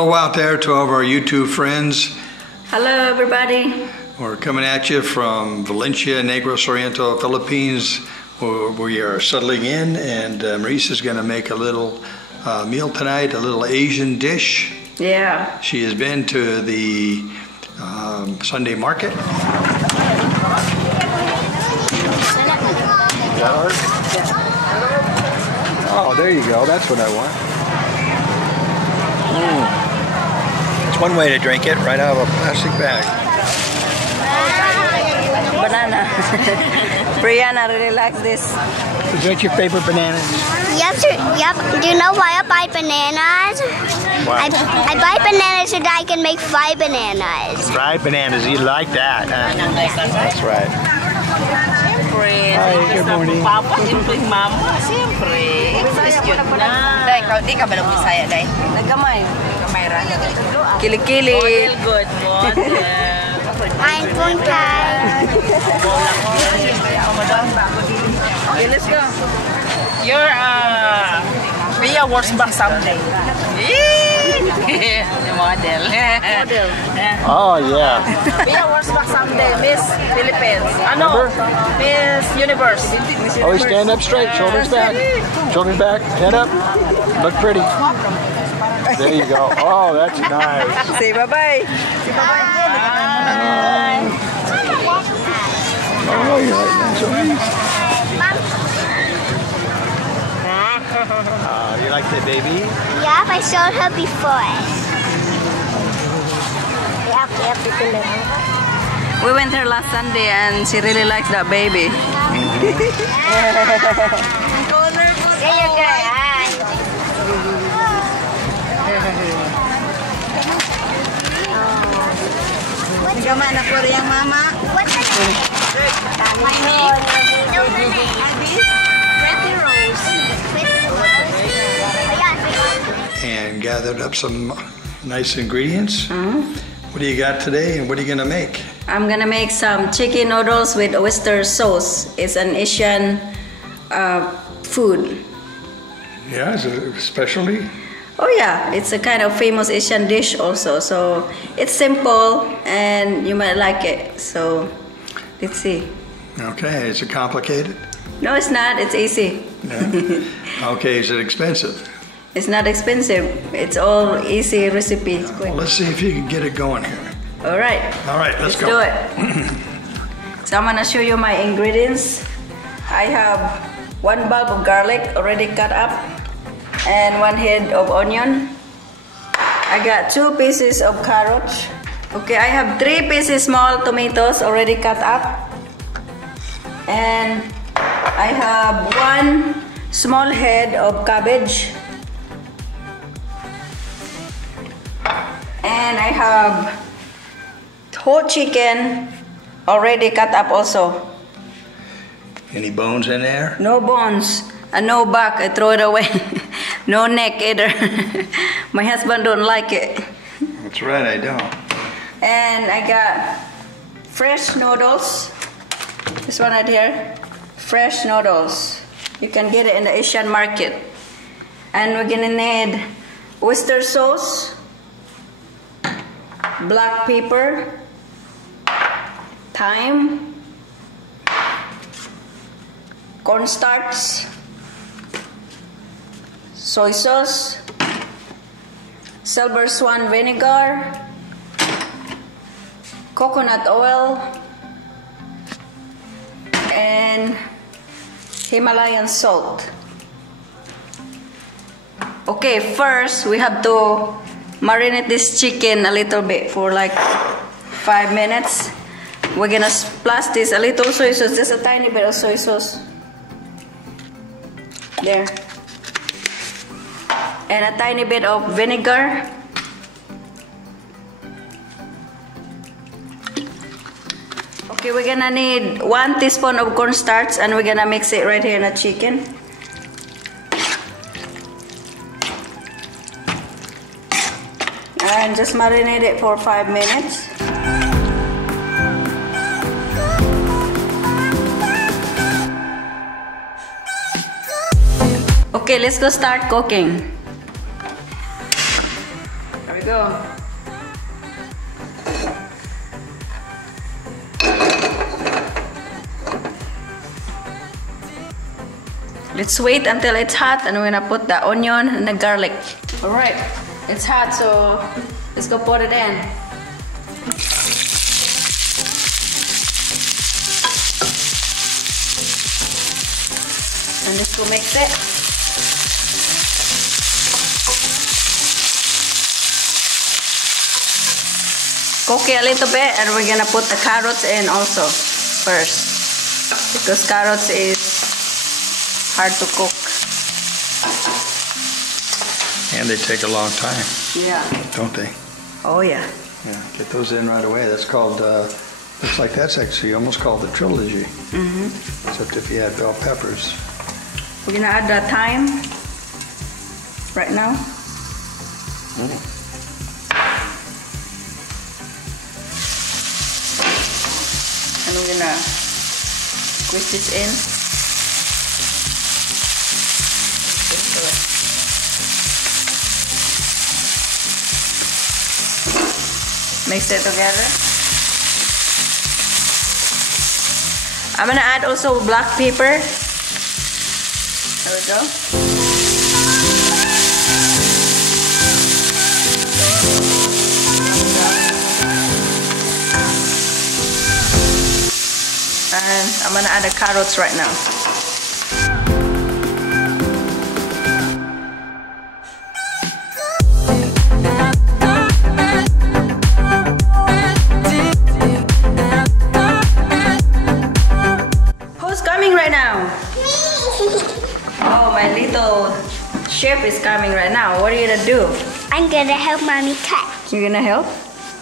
Hello out there to all of our YouTube friends. Hello everybody. We're coming at you from Valencia, Negros Oriental, Philippines, where we are settling in, and Maurice is going to make a little meal tonight, a little Asian dish. Yeah. She has been to the Sunday market. Oh, there you go. That's what I want. It's one way to drink it, right out of a plastic bag. Banana. Brianna really likes this. Is that your favorite bananas? Yep. Do you know why I buy bananas? Why? I buy bananas so that I can make fried bananas. Fried bananas, you like that, huh? That's right. Hi, good morning. Papa, simpleng mama, siyempre. Exist yun na. Day, di ka ba lang Bisaya, Day? Nagamay. Nagamay ra. Kili-kili. Model, good model. I'm going to Okay, let's go. You're be a worst back someday. The model. Model. Oh, yeah. Be a worst back someday, Miss Philippines. Ano? Miss Universe. Always stand up straight, shoulders back. Shoulders back, head up. Look pretty. There you go. Oh, that's nice. Say bye-bye. Say bye-bye. Oh, you're right. That's nice. You like the baby? Yep, I showed her before. We went there last Sunday and she really likes that baby. There you go. Gama na po rin yung mama. What's that? And gathered up some nice ingredients. What do you got today, and what are you going to make? I'm gonna make some chicken noodles with oyster sauce. It's an Asian food. Yeah, is it a specialty? Oh yeah, it's a kind of famous Asian dish also. So it's simple and you might like it. So let's see. Okay, is it complicated? No, it's not. It's easy. Yeah. Okay, is it expensive? It's not expensive. It's all easy recipe. Well, let's see if you can get it going here. All right. All right, let's go. do it. So I'm gonna show you my ingredients. I have 1 bulb of garlic already cut up and 1 head of onion. I got 2 pieces of carrots. Okay, I have 3 pieces small tomatoes already cut up. And I have 1 small head of cabbage. And I have whole chicken already cut up also. Any bones in there? No bones and no back. I throw it away. No neck either. My husband don't like it. That's right, I don't. And I got fresh noodles. This one right here. Fresh noodles. You can get it in the Asian market. And we're gonna need oyster sauce, black pepper, thyme, cornstarch, soy sauce, silver swan vinegar, coconut oil, and Himalayan salt. Okay, first we have to marinate this chicken a little bit for like 5 minutes. We're gonna splash this a little soy sauce, just a tiny bit of soy sauce. There. And a tiny bit of vinegar. Okay, we're gonna need 1 teaspoon of cornstarch and we're gonna mix it right here in the chicken. And just marinate it for 5 minutes. Okay, let's go start cooking. Are we Go. Let's wait until it's hot and we're gonna put the onion and the garlic. Alright, it's hot, so let's go put it in. And let's go mix it. Cook it a little bit and we're gonna put the carrots in also first. Because carrots is hard to cook. And they take a long time. Yeah. Don't they? Oh yeah. Yeah, get those in right away. That's called, looks like that's actually almost called the trilogy. Except if you add bell peppers. We're gonna add the thyme right now. And we're gonna squeeze this in. Mix it together. I'm gonna add also black pepper. There we go. And I'm gonna add the carrots right now. Who's coming right now? Oh, my little chef is coming right now. What are you gonna do? I'm gonna help Mommy cut. You're gonna help?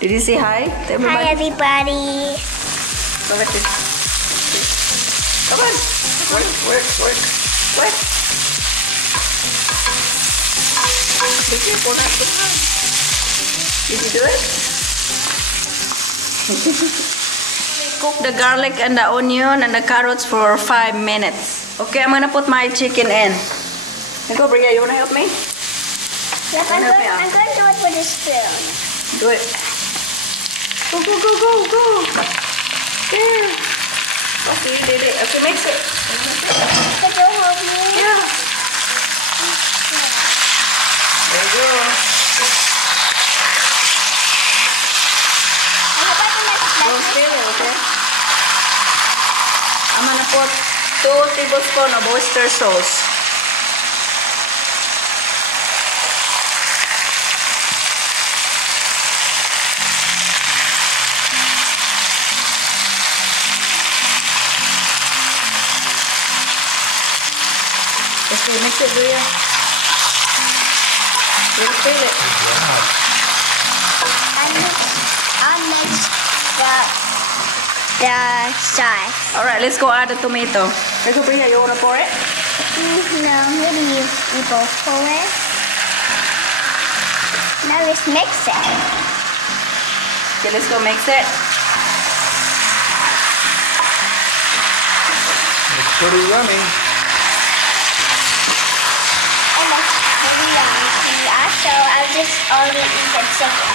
Did you say hi to everybody? Hi, everybody. Go back to... Come on. Work. Be careful not to fall. Did you do it? Cook the garlic and the onion and the carrots for 5 minutes. Okay, I'm gonna put my chicken in. Go, Bria, you wanna help me? Yep, I'm going to do it with a spoon. Do it. Go. There. Okay, you did it. Okay, mix it. Could you help me? Yeah. There you go. Don't spill it, okay? I'm gonna put 2 tablespoons of oyster sauce. Okay, mix it, Bria. Don't spill it. I'll mix the sauce. Alright, let's go add the tomato. Let's go, Bria, you wanna pour it? No, maybe you both pour it. Now let's mix it. Okay, let's go mix it. It's pretty yummy. And that's pretty yummy. So I'll just only eat the chicken.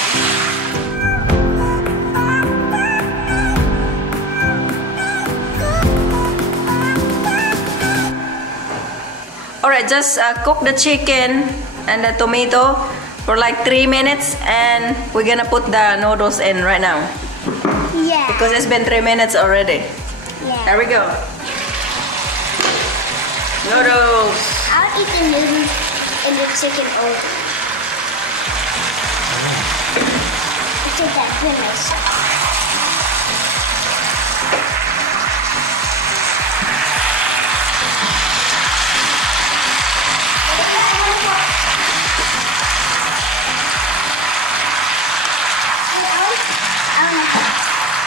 Alright, just cook the chicken and the tomato for like 3 minutes and we're gonna put the noodles in right now. Yeah. Because it's been 3 minutes already. Yeah. There we go. Noodles. I'll eat the noodles and the chicken over. I'll take that for myself.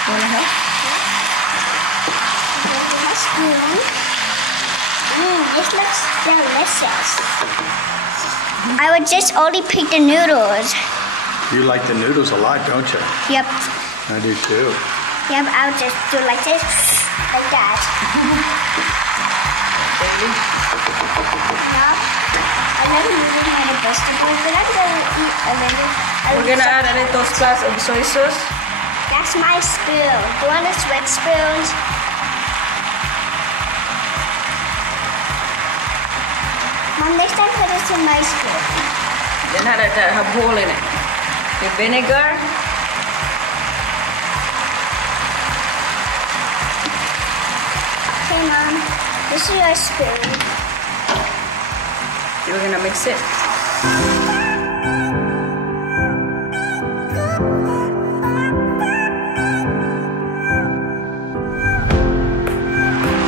Wanna help? This looks delicious. I would just only pick the noodles. You like the noodles a lot, don't you? Yep. I do too. Yep, I would just do like this, like that. No, I never really had a vegetable, but I'm gonna eat a little. We're gonna add a little splash of soy sauce. That's my spoon. Do you want a switch spoons? Mom, next time put this in my spoon. Then have hole in it. The vinegar. Okay, Mom. This is your spoon. We're gonna mix it.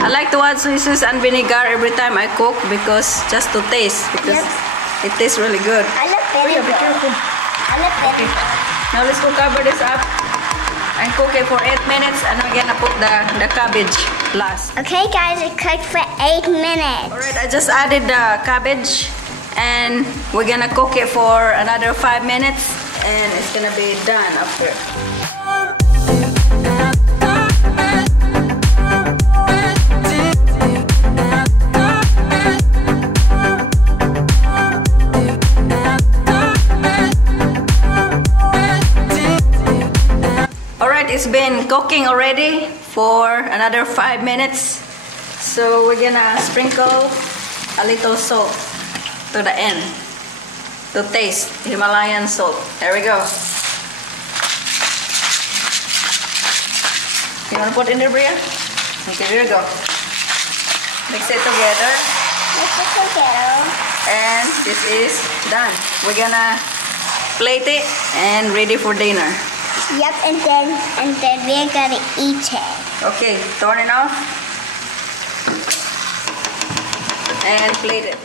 I like to add soy sauce and vinegar every time I cook because just to taste because it tastes really good. I love vinegar. Be careful. I love vinegar. Now let's go cover this up and cook it for 8 minutes and we're gonna put the cabbage last. Okay, guys, it cooked for 8 minutes. Alright, I just added the cabbage and we're gonna cook it for another 5 minutes and it's gonna be done after. It's been cooking already for another 5 minutes, so we're gonna sprinkle a little salt to the end to taste Himalayan salt. There we go. You wanna put in there, Bria? Okay, here we go. Mix it together. Mix it together. And this is done. We're gonna plate it and ready for dinner. Yep, and then we're gonna eat it. Okay, turn it off and plate it.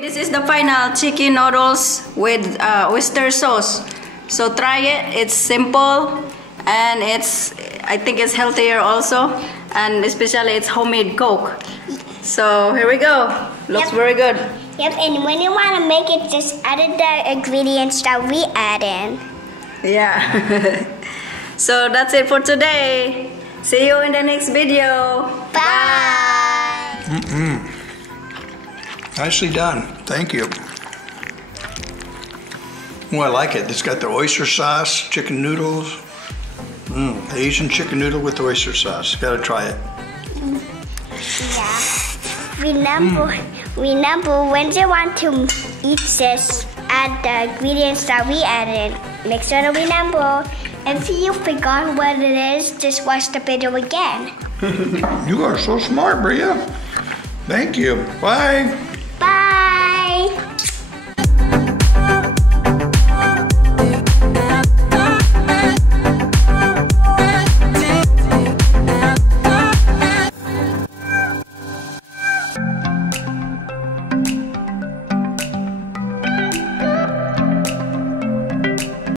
This is the final chicken noodles with oyster sauce. So try it. It's simple and I think it's healthier also, and especially it's homemade Coke. So here we go. Looks very good. Yep, and when you want to make it, just add the ingredients that we add in. Yeah. So that's it for today. See you in the next video. Bye. Nicely done. Thank you. Oh, I like it. It's got the oyster sauce, chicken noodles. Asian chicken noodle with oyster sauce. Gotta try it. Yeah. Remember, when you want to eat this, add the ingredients that we added. Make sure to remember. If you forgot what it is, just watch the video again. You are so smart, Bria. Thank you. Bye.